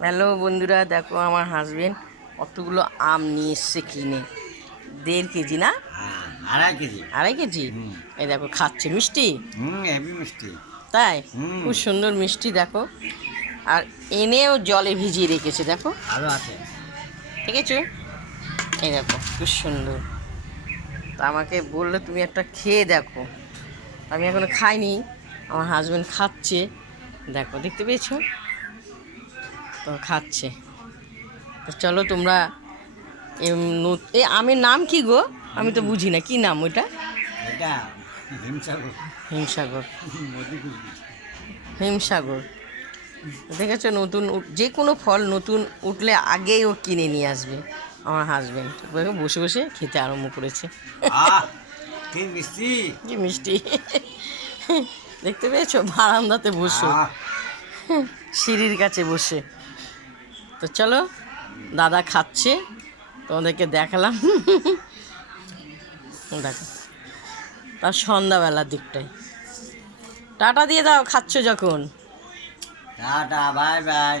Hello বন্ধুরা, দেখো আমার হাজবেন্ড কতগুলো আম নিয়ে এসছে কিনে। 1.5 কেজি না? 2.5 কেজি। 2.5 কেজি। এই দেখো খাচ্ছে মিষ্টি। হেভি মিষ্টি। তাই হুম। খুব সুন্দর মিষ্টি দেখো। আর এনেও জলে ভিজিয়ে রেখেছে দেখো, আরো আছে। ঠিক আছে। এই দেখো খুব সুন্দর। তা আমাকে বললো তুমি একটা খেয়ে দেখো। আমি এখনো খাইনি, আমার হাজবেন্ড খাচ্ছে। দেখো দেখতে পেয়েছো তো, খাচ্ছে। তো চলো তোমরা এ আমের নাম কি গো? আমি তো বুঝি না কি নাম ওইটা। এটা হিমসাগর। হিমসাগর। মধুকুলবি। হিমসাগর। দেখেছো, নতুন যে কোনো ফল নতুন উঠলে আগেই ও কিনে নিয়ে আসবে আমার হাজবেন্ড। বসে বসে খেতে আরম্ভ করেছে। আহ কি মিষ্টি। কি মিষ্টি! দেখতে পেয়েছো, বারান্দাতে বসে, আহ সিঁড়ির কাছে বসে। তো চলো, দাদা খাচ্ছে, তোমাদেরকে দেখালাম। দেখো, তার সন্ধ্যাবেলার দিকটায় টাটা দিয়ে দাও খাচ্ছ যখন। Tata bye bye.